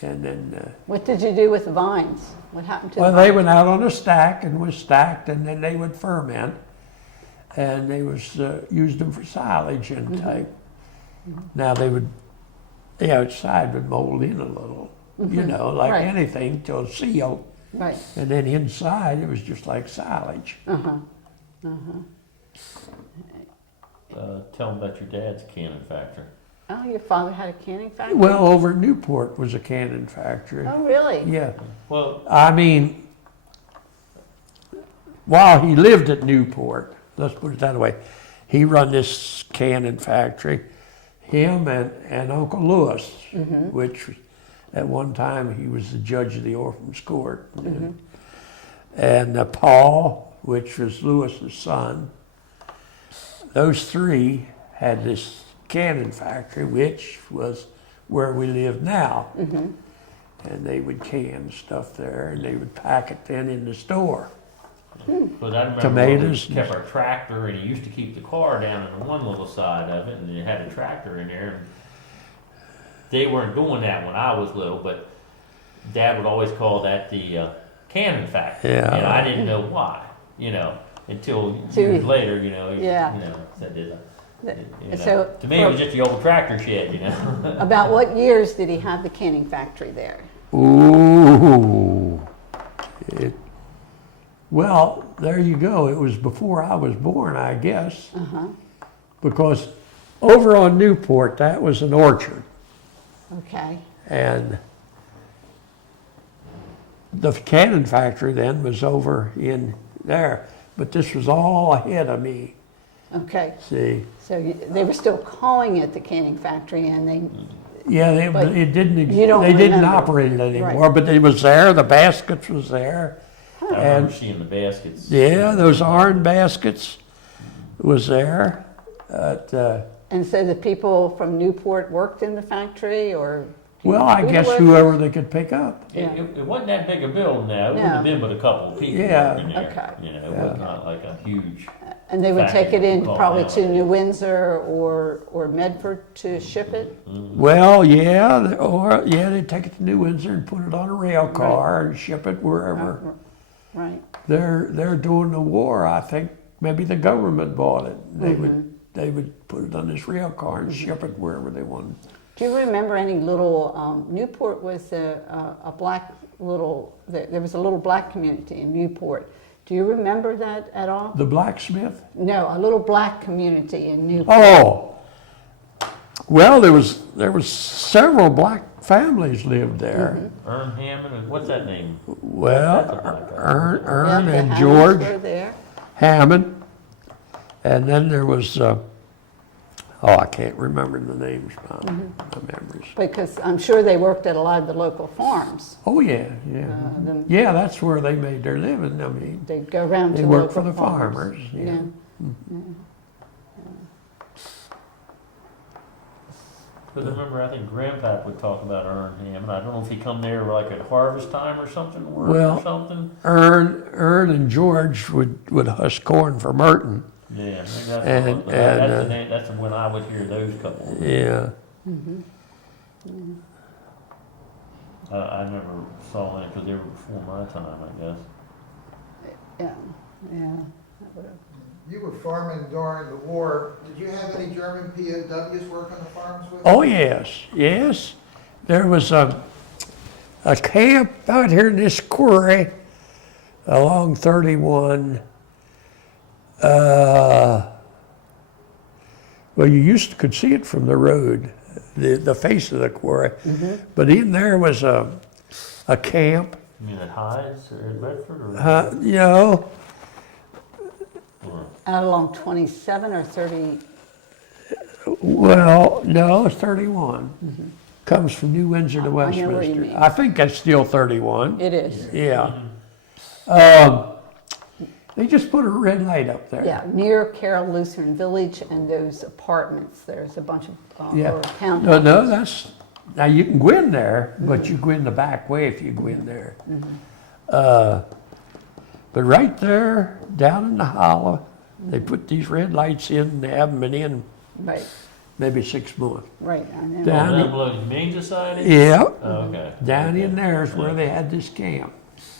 And then, What did you do with the vines? What happened to well, the they vines? went out on a stack and was stacked, and then they would ferment, and they used them for silage and type. Now they would, the outside would mold in a little, like Right. anything till it's sealed. Right. And then inside, it was just like silage. Tell them about your dad's cannon factory. Oh, your father had a canning factory? Well, over at Newport was a cannon factory. Oh, really? Yeah. Well, I mean, while he lived at Newport, let's put it that way, he run this cannon factory. Him and Uncle Lewis, which at one time he was the judge of the Orphans Court. And Paul, which was Lewis's son. Those three had this cannon factory, which was where we live now. And they would can stuff there, and they would pack it then in the store. but I remember Tomatoes. we kept our tractor, and he used to keep the car down on one little side of it, and you had a tractor in there. And they weren't doing that when I was little, but Dad would always call that the cannon factory. Yeah. And I didn't know why, until So years you- later, Yeah. said it. So, To me, it was just the old tractor shed, about what years did he have the canning factory there? Ooh. Well, there you go. It was before I was born, I guess. Because over on Newport, that was an orchard. Okay. And the cannon factory then was over in there. But this was all ahead of me, Okay. see. So they were still calling it the canning factory, and they. Yeah, But it didn't, you don't they didn't remember. operate it anymore, Right. but it was there, the baskets was there. I remember seeing the baskets. Yeah, those iron baskets was there. And so the people from Newport worked in the factory, or? Well, I Who guess worked? whoever they could pick up. It wasn't that big a building now, it would have No. been with a couple of people Yeah. working there. Okay. You know, it was not like a huge, And they would take it Factory, in call probably it to out. New Windsor or Medford to ship it? Well, yeah, they'd take it to New Windsor and put it on a rail car and ship it wherever. Right. They're doing the war, I think maybe the government bought it. They would put it on this rail car and ship it wherever they wanted. Do you remember any little, Newport was a black little, there was a little black community in Newport. Do you remember that at all? The blacksmith? No, a little black community in Newport. Oh, well, there was several black families lived there. Ern Hammond, what's that name? Well, That's a black guy. Ern Yeah, and the George Hammonds were there. Hammond, and then there was, I can't remember the names, my memories. Because I'm sure they worked at a lot of the local farms. Oh, yeah. them- Yeah, that's where they made their living. I mean, They'd go around to they local worked for the farms. farmers. Yeah. Because I remember, I think Grandpap would talk about Ern Hammond. I don't know if he come there like at harvest time or something, work Well- or something. Ern and George would husk corn for Merton. Yeah, I think And- that's and, the name, that's when I would hear those couple. Yeah. I never saw that because they were before my time, I guess. Yeah, yeah. that would've- You were farming during the war. Did you have any German POWs work on the farms with you? Oh, yes. There was a camp out here in this quarry along 31. Well, you could see it from the road, the face of the quarry. But in there was a camp, You mean at Hyde's or at Bedford or? or Out along 27 or 30, well, no, it's 31. Comes from New Windsor to I know where you Westminster. mean. I think that's still 31. it is. Yeah. They just put a red light up there. Yeah, near Carroll Lutheran Village and those apartments, there's a bunch of, Yeah. or townhouses. No, now you can go in there, but you go in the back way if you go in there. But right there, down in the hollow, they put these red lights in, and they haven't been in Right, maybe 6 months. right, I know. Down- Oh, that was Humane Society? Yeah, Oh, okay. down in Okay. there is where they had this camp.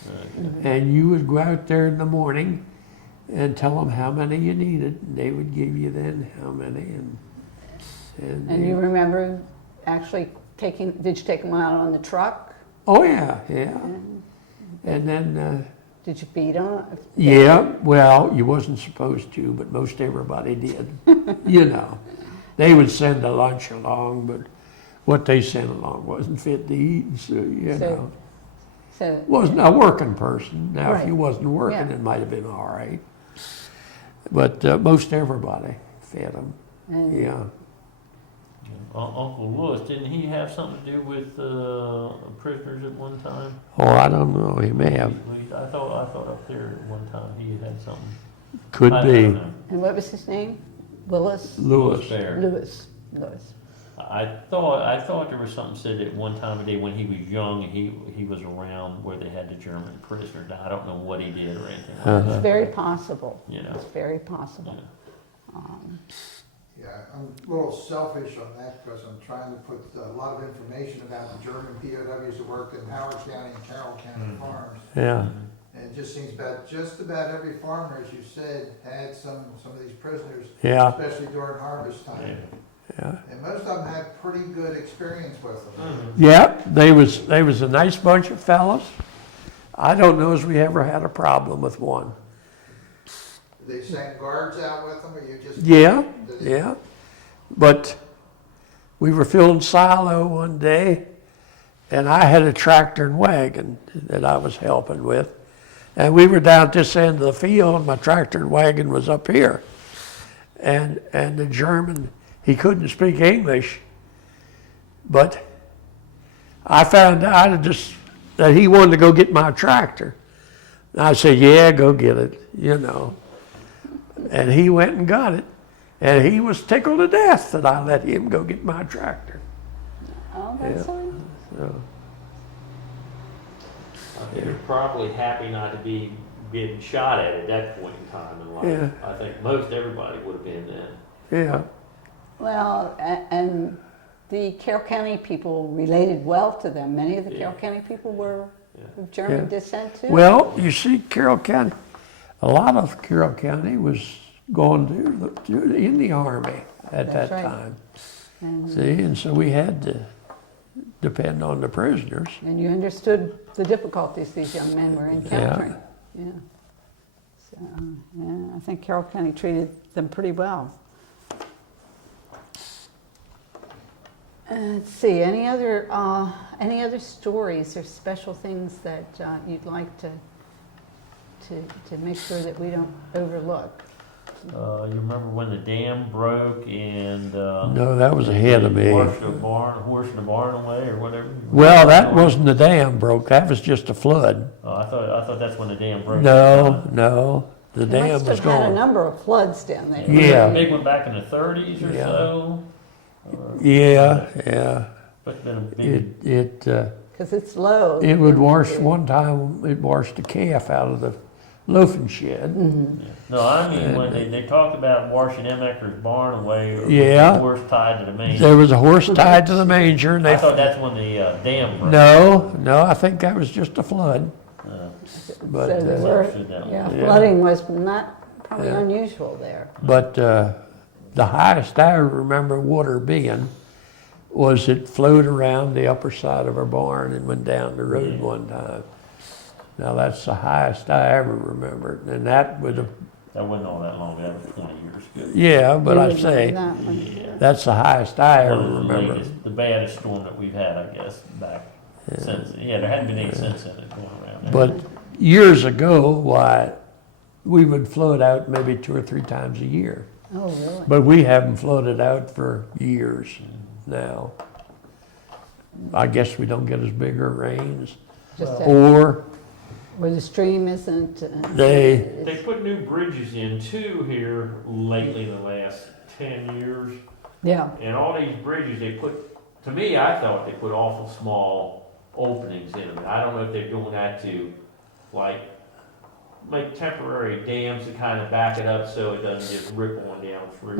Okay. And you would go out there in the morning and tell them how many you needed, and they would give you then how many, And you remember actually did you take them out on the truck? oh yeah. And then, Did you beat them? yeah, well, you wasn't supposed to, but most everybody did. You know, they would send a lunch along, but what they sent along wasn't fit to eat, and so, you So- know. So, Wasn't a working person. Now, if Right. you wasn't working, Yeah. it might have been all right. But most everybody fed them, and yeah. Uncle Louis, didn't he have something to do with prisoners at one time? Oh, I don't know, he may have, I thought up there at one time he had something. could I be. don't know. and what was his name? Willis? Lewis. Fair. Lewis. I thought there was something said at one time of day when he was young, he was around where they had the German prisoners. Now, I don't know what he did or anything like Uh-huh. It's very possible. You know. It's very possible. Yeah, I'm a little selfish on that because I'm trying to put a lot of information about the German POWs that worked in Howard County and Carroll County farms. Yeah, And it just seems just about every farmer, as you said, had some of these prisoners, yeah, especially during harvest time. yeah. And most of them had pretty good experience with them. Yeah, they was a nice bunch of fellas. I don't know as we ever had a problem with one. Did they send guards out with them, or you just? Yeah, Did they- yeah. But we were filling silo one day, and I had a tractor and wagon that I was helping with. And we were down at this end of the field, and my tractor and wagon was up here. And the German, he couldn't speak English, but I found out that he wanted to go get my tractor. And I said, yeah, go get it, you know. And he went and got it. And he was tickled to death that I let him go get my tractor. Oh, that's Yeah. fine. So, They were probably happy not to be getting shot at that point in time in life. Yeah. I think most everybody would have been then. yeah. Well, and the Carroll County people related well to them. Many of the Yeah. Carroll County people were Yeah. of German Yeah. descent too. Well, you see, Carroll County, a lot of Carroll County was going in the Army at That's that right. time. And, See, and so we had to depend on the prisoners. and you understood the difficulties these young men were encountering. Yeah. So, yeah, I think Carroll County treated them pretty well. Let's see, any other stories or special things that you'd like to make sure that we don't overlook? You remember when the dam broke and No, that was ahead of me. washed a horse in the barn away or whatever? Well, that wasn't the dam broke. That was just a flood. Oh, I thought that's when the dam broke. No, the They dam must was have had a gone. number of floods down there. Yeah. Big one back in the 30s or Yeah. so. Yeah. But then a big. Because it's low. It would wash, one time it washed a calf out of the loafing shed. No, I mean when they talked about washing Emmecker's barn away. Or Yeah. the horse tied to the main. There was a horse tied to the manger and I they, thought that's when the dam broke. no, I think that was just a flood. But, So there were, Yeah. flooding was not probably Yeah. unusual there. But the highest I remember water being was it flowed around the upper side of our barn and went down the road one time. Now that's the highest I ever remember, and that would have, That wasn't all that long ago. That was 20 years ago. yeah, but You I would say, remember that one. Yeah. that's the highest I ever One of the remember. latest, the baddest storm that we've had, I guess, back since. Yeah, there hadn't been any since then that's going around. There. But years ago, why, we would float out maybe 2 or 3 times a year. Oh, really? But we haven't floated out for years now. I guess we don't get as big a rains. Just that, Or where the stream isn't. They put new bridges in too here lately in the last 10 years. Yeah. And all these bridges they put, to me, I thought they put awful small openings in them. I don't know if they're doing that to, like, make temporary dams to kind of back it up so it doesn't just rip on down through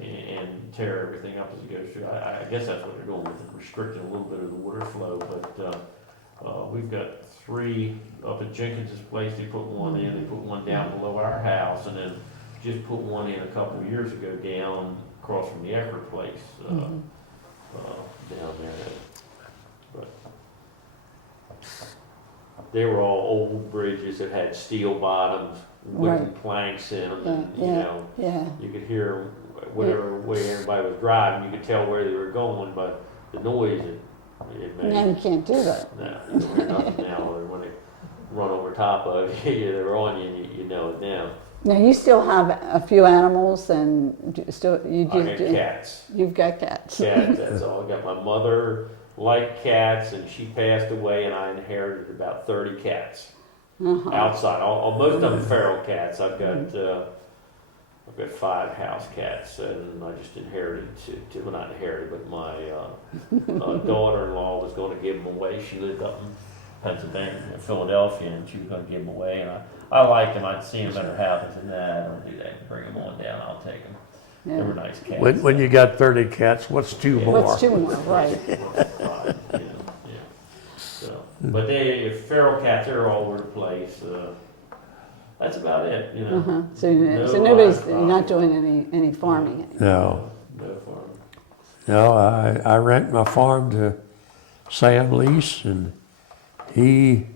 and tear everything up as it goes through. I guess that's what they're doing with it, restricting a little bit of the water flow. But we've got 3 up at Jenkins's place. They put one in. They put one down below our house, and then just put one in a couple of years ago down across from the Eckert place down there. But they were all old bridges that had steel bottoms, wooden Right. planks in them, Yeah, and you yeah, know, yeah. you could hear whatever way everybody was driving. You could tell where they were going, but the noise it made. Now you can't do that. No, you don't hear nothing now. Or when they run over top of you, they're on you, and you know it now. Now you still have a few animals, and you I got cats. You've got cats. Cats, that's all. I got my mother liked cats, and she passed away, and I inherited about 30 cats outside. Most of them feral cats. I've got 5 house cats, and I just inherited well, not inherited, but my daughter-in-law was going to give them away. She lived up in Pennsylvania, Philadelphia, and she was going to give them away. And I liked them. I'd seen them at her house. I said, nah, I don't do that. Bring them on down. I'll take them. Yeah. They were nice cats. when you got 30 cats, what's 2 more? What's 2 more? Right. Yeah. So, but they feral cats are all over the place. That's about it, you know. So No nobody's livestock. you're not doing any farming anymore. No, No farm. no, I rent my farm to Sam Lease, and he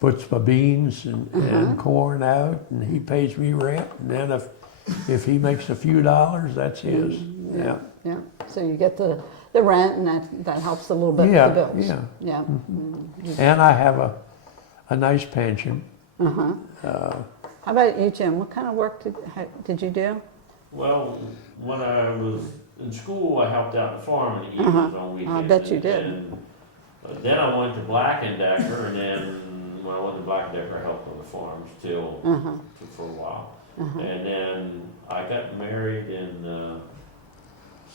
puts my beans and corn out, and he pays me rent, and then if he makes a few dollars, that's his. Yeah. Yeah. So you get the rent, and that helps a little bit Yeah, with the bills. yeah. Yeah. And I have a nice pension. How about you, Jim? What kind of work did you do? Well, when I was in school, I helped out the farm in the evenings on weekends. I bet you did. And then I went to Black and Decker, and then when I went to Black and Decker, I helped on the farms too for a while. And then I got married in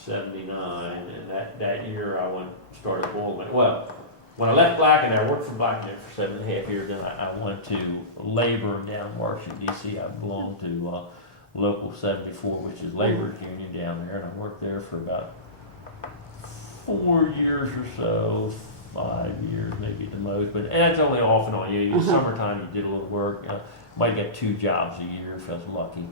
79, and that year I started Boilmaker. Well, when I left Black and I worked for Black for 7.5 years, then I went to labor down in Washington, D.C. I belonged to Local 74, which is labor's union down there, and I worked there for about 4 years or so, 5 years maybe the most, but that's only off and on. You summertime you did a little work, might get 2 jobs a year if I was lucky.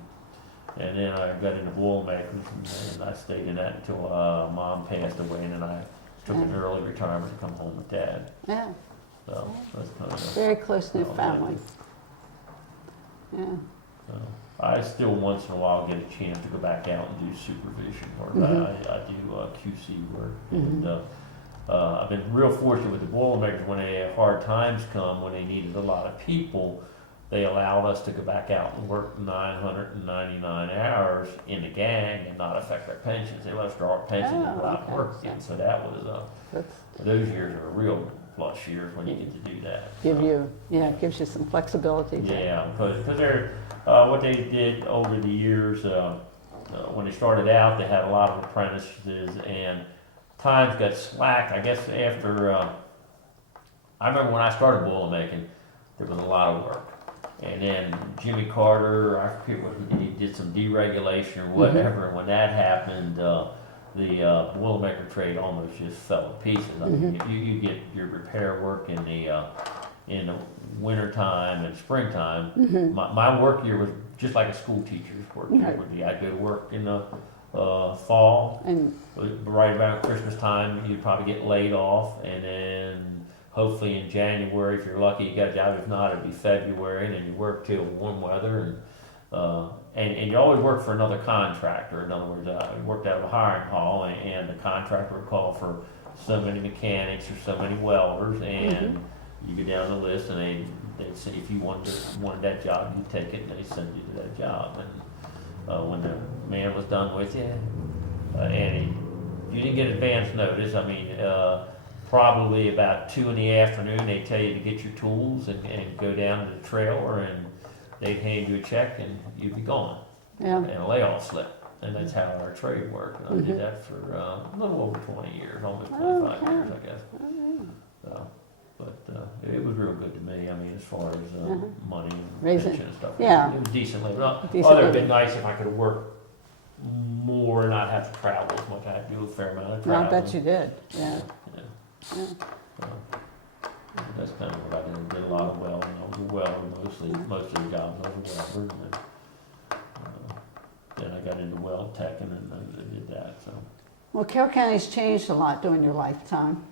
And then I got into Boilmakers, and I stayed in that until Mom passed away, and then I took an early retirement to come home with Dad. Yeah, So that's kind of very close-knit family. Yeah. So I still once in a while get a chance to go back out and do supervision work. I do QC work, and I've been real fortunate with the Boilmakers. When they had hard times come, when they needed a lot of people, they allowed us to go back out and work 999 hours in the gang and not affect our pensions. They let us draw our pensions and go out and work again. So that was those years are real plus years when you get to do that. It gives you some flexibility. Yeah, because they're what they did over the years. When they started out, they had a lot of apprentices, and times got slack. I guess after I remember when I started Boilmaking, there was a lot of work. And then Jimmy Carter, I forget what he did, some deregulation or whatever. And when that happened, the Boilmaker trade almost just fell to pieces. I mean, if you get your repair work in the winter time and springtime, my work year was just like a school teacher's work year would be. I'd go to work in the fall, and right around Christmas time, you'd probably get laid off, and then hopefully in January, if you're lucky, you got a job. If not, it'd be February, and then you work till warm weather, and you always work for another contractor. In other words, you worked out of a hiring hall, and the contractor would call for so many mechanics or so many welders, and you go down the list, and they'd say if you wanted that job, you take it, and they send you to that job. And when the man was done with you, and you didn't get advance notice. I mean. Probably about 2 in the afternoon, they tell you to get your tools and go down to the trailer, and they'd hand you a check and you'd be gone. And a layoff slip. And that's how our trade worked. And I did that for a little over 20 years, almost 25 years, I guess. But it was real good to me. I mean, as far as money and pension and stuff. Yeah. It was decently. It would have been nice if I could have worked more and not have to travel as much. I had to do a fair amount of travel. I bet you did, yeah. That's kind of what I did. Did a lot of welding. I was a welder mostly. Most of the jobs I was a welder. And then I got into weld tech, and then I did that. So. Well, Carroll County's changed a lot during your lifetime,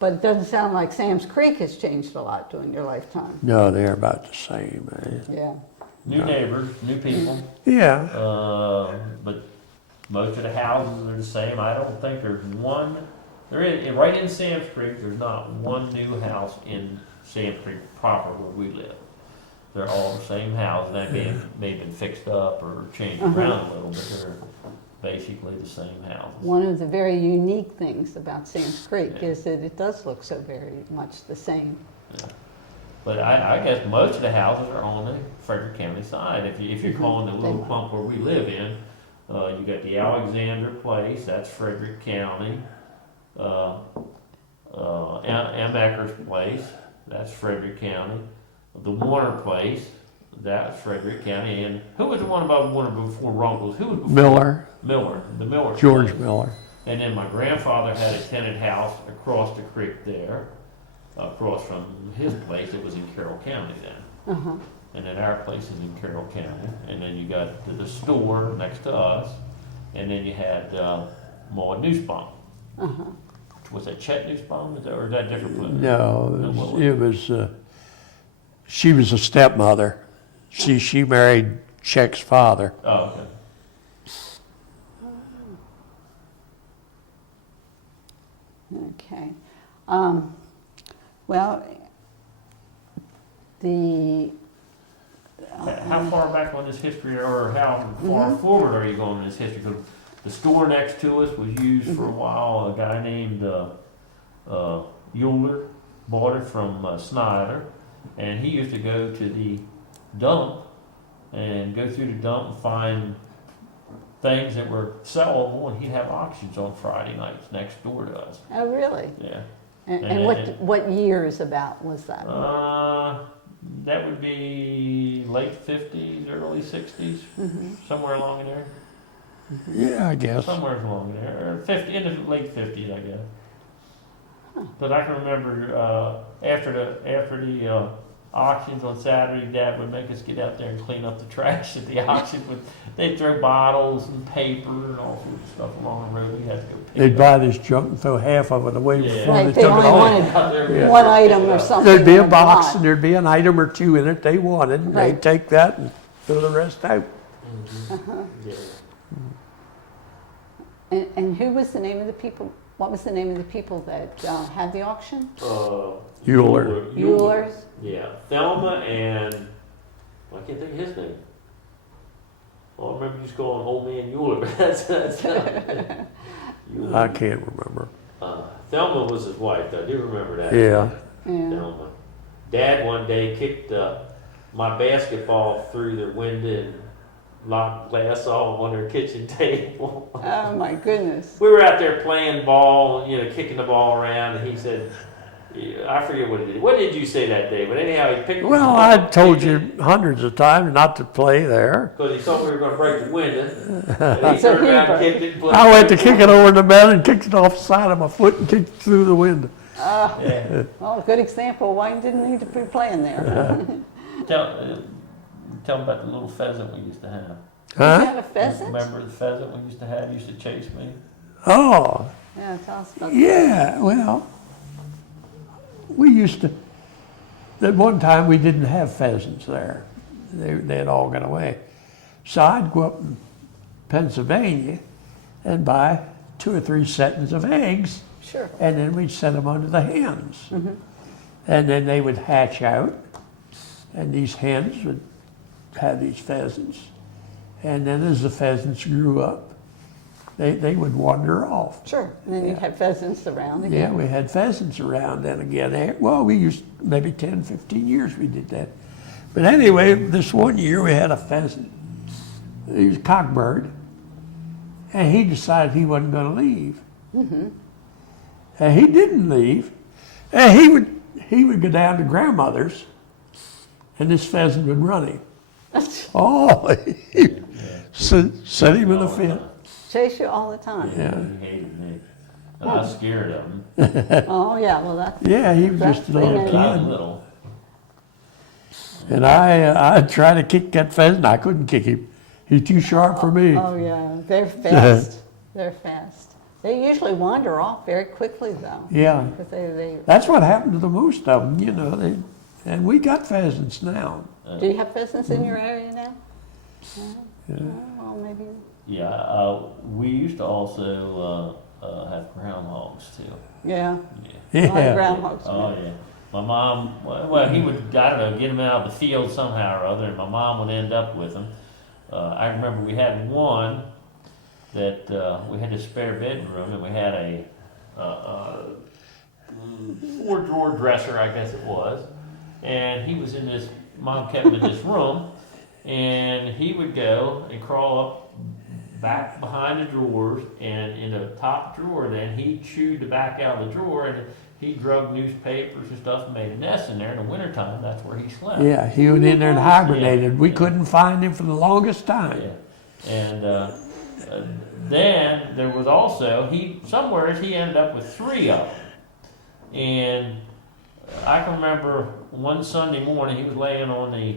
but it doesn't sound like Sam's Creek has changed a lot during your lifetime. No, they're about the same. Yeah. New neighbors, new people. Yeah. But most of the houses are the same. I don't think there's one. Right in Sam's Creek, there's not one new house in Sam's Creek proper where we live. They're all the same house. They may have been fixed up or changed around a little, but they're basically the same house. One of the very unique things about Sam's Creek is that it does look so very much the same. Yeah. But I guess most of the houses are on the Frederick County side. If you're calling the little bump where we live in, you got the Alexander Place, that's Frederick County. M. Ecker's Place, that's Frederick County. The Warner Place, that's Frederick County. And who was the one above Warner before Runkles? Who was before? Miller. The Miller. George place. Miller. And then my grandfather had a tenant house across the creek there, across from his place. It was in Carroll County then. And then our place is in Carroll County. And then you got the store next to us. And then you had Maud Nussbaum. Was that Chet Nussbaum? Or is that different place? No, it was she was a stepmother. She married Chet's father. Oh, okay. Okay. Well, How far back on this history, or how far forward are you going in this history? Because the store next to us was used for a while. A guy named Euler bought it from Snyder, and he used to go to the dump and go through the dump and find things that were sellable, and he'd have auctions on Friday nights next door to us. Oh, really? Yeah. And what years about was that? That would be late 50s, early 60s, somewhere along in there. Yeah, I guess. Somewhere along there, or 50, in the late 50s, I guess. But I can remember after the auctions on Saturday, Dad would make us get out there and clean up the trash at the auction. They'd throw bottles and paper and all sorts of stuff along the road. We had to go pick They'd it buy up. this junk and throw half of it away Yeah. before Right, they they took it only home. wanted Out there, we had one to item pick it or up. something. There'd be a in box lot. and there'd be an item or two in it they wanted, and Right. they'd take that and throw the rest out. Yeah. And who was the name of the people? What was the name of the people that had the auction? Euler. Euler's? Yeah, Thelma and I can't think of his name. Well, I remember you just calling old man Euler, but that's Euler. I can't remember. Thelma was his wife. I do remember that. Yeah. Yeah. Thelma. Dad one day kicked my basketball through the window and knocked glass off on their kitchen table. Oh, my goodness. We were out there playing ball, kicking the ball around, and he said, I forget what he did. What did you say that day? But anyhow, he picked. Well, I told you hundreds of times not to play there. Because he thought we were going to break the window. And he So turned around and he kicked it. And put I went to kick it over the bed and kicked it off the side of my foot and kicked it through the window. Yeah. Well, good example why you didn't need to be playing there. Tell him about the little pheasant we used to have. You Huh? had a pheasant? Remember the pheasant we used to have? Used to chase me. Oh, Yeah, tell us about yeah, well, we used to, at one time we didn't have pheasants there. They had all gone away. So I'd go up in Pennsylvania and buy 2 or 3 settings of eggs, Sure. and then we'd set them under the hens. And then they would hatch out, and these hens would have these pheasants. And then as the pheasants grew up, they would wander off. Sure. And then you'd have pheasants around Yeah, again. we had pheasants around then again. Well, we used, maybe 10, 15 years we did that. But anyway, this one year we had a pheasant. He was a cockbird. And he decided he wasn't going to leave. And he didn't leave. And he would go down to grandmother's, and this pheasant would run him. Oh, set him in a fit. Chase you all the time. Yeah. He hated me. And I was scared of him. Oh, yeah, well, that's, Yeah, he was just a little That's When I was kid. little. And I tried to kick that pheasant. I couldn't kick him. He's too sharp for me. oh, yeah, they're fast. They're fast. They usually wander off very quickly, though. Yeah, Because they, that's what happened to the most of them, and we got pheasants now. do you have pheasants in your area now? Yeah. Well, maybe, Yeah, we used to also have groundhogs too. yeah. Yeah. A lot of Yeah. groundhogs. Oh yeah. My mom, well, he would, I don't know, get him out of the field somehow or other, and my mom would end up with him. I remember we had one that we had a spare bedroom, and we had a 4-drawer dresser, I guess it was, and he was in this. Mom kept him in this room, and he would go and crawl up back behind the drawers, and in the top drawer, then he chewed the back out of the drawer, and he drug newspapers and stuff and made a nest in there. In the wintertime, that's where he slept. Yeah, he went in there and hibernated. We Yeah. couldn't find him for the longest time. Yeah. And then there was also, he ended up with 3 of them. And I can remember one Sunday morning, he was laying on the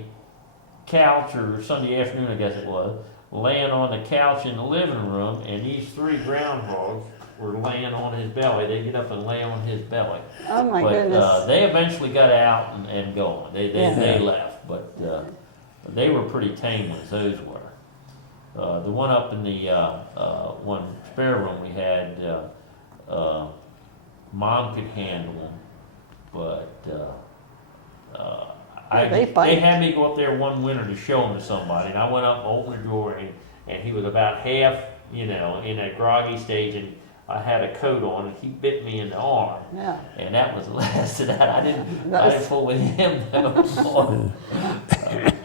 couch, or Sunday afternoon, I guess it was, laying on the couch in the living room, and these 3 groundhogs were laying on his belly. They get up and lay on his belly. Oh, my But goodness. they eventually got out and gone. They Yeah. left, but they were pretty tame ones. Those were. The one up in the one spare room we had, Mom could handle them, but they bite. they had me go up there one winter to show them to somebody, and I went up and opened the drawer, and he was about half, in a groggy stage, and I had a coat on, and he bit me in the arm. Yeah. And that was the last of that. I didn't That's- fool with him though.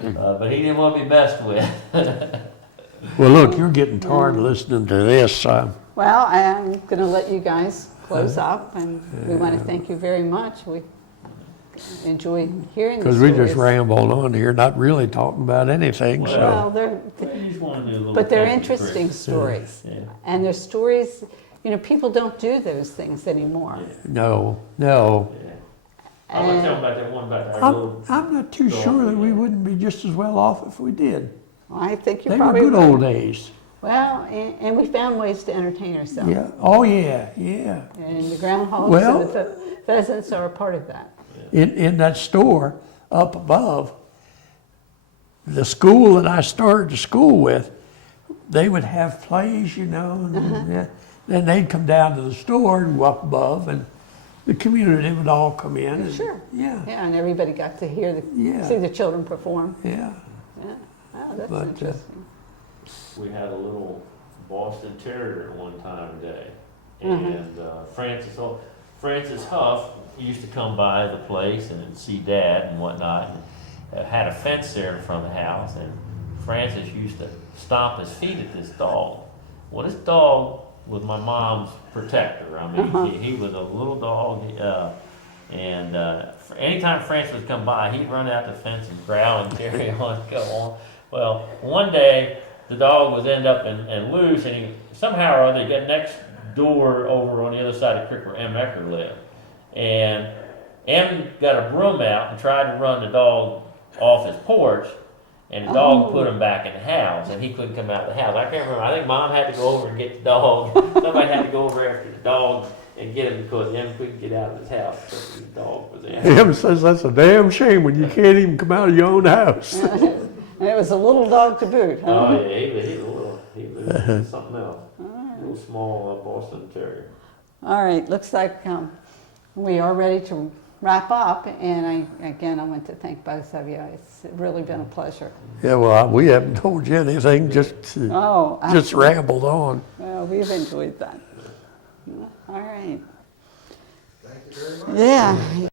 But he didn't want to be messed with. Well, look, you're getting tired of listening to this. Well, I'm going to let you guys close up, and we want to thank you very much. We enjoy hearing the Because stories. we just rambled on here, not really talking about anything, so. Well, they're, You just want to do a little but they're technical interesting trick. stories. Yeah. And they're stories, people don't do those things anymore. No. Yeah. I want to tell them about that one about our little. I'm not too sure that we wouldn't be just as well off if we did. I think you're They were probably good right. old days. Well, and we found ways to entertain ourselves. Yeah. Oh, yeah. And the groundhogs Well- and the pheasants are a part of that. In that store up above, the school that I started the school with, they would have plays, and then they'd come down to the store and go up above, and the community would all come in. And, Sure. Yeah. Yeah, and everybody got to hear Yeah. see the children perform. Yeah. Yeah. Oh, that's But, interesting. We had a little Boston Terrier at one time day, Mm-hmm. and Francis Huff used to come by the place and see Dad and whatnot. And had a fence there in front of the house, and Francis used to stomp his feet at this dog. Well, this dog was my mom's protector. I mean, he was a little dog, and anytime Francis would come by, he'd run out the fence and growl and carry on and go on. Well, one day the dog was end up and loose, and he somehow or other got next door over on the other side of the creek where M. Ecker lived, and M got a broom out and tried to run the dog off his porch, and the dog put him back in the house, and he couldn't come out of the house. I can't remember. I think Mom had to go over and get the dog. Somebody had to go over after the dog and get him because M couldn't get out of his house because the dog was there. Him says that's a damn shame when you can't even come out of your own house. And it was a little dog to boot, huh? Oh yeah, he was something else. A little small Boston Terrier. All right, looks like we are ready to wrap up. And I want to thank both of you. It's really been a pleasure. Yeah, well, we haven't told you anything, just Oh, rambled on. well, we've enjoyed that. All right. Thank you very much. Yeah.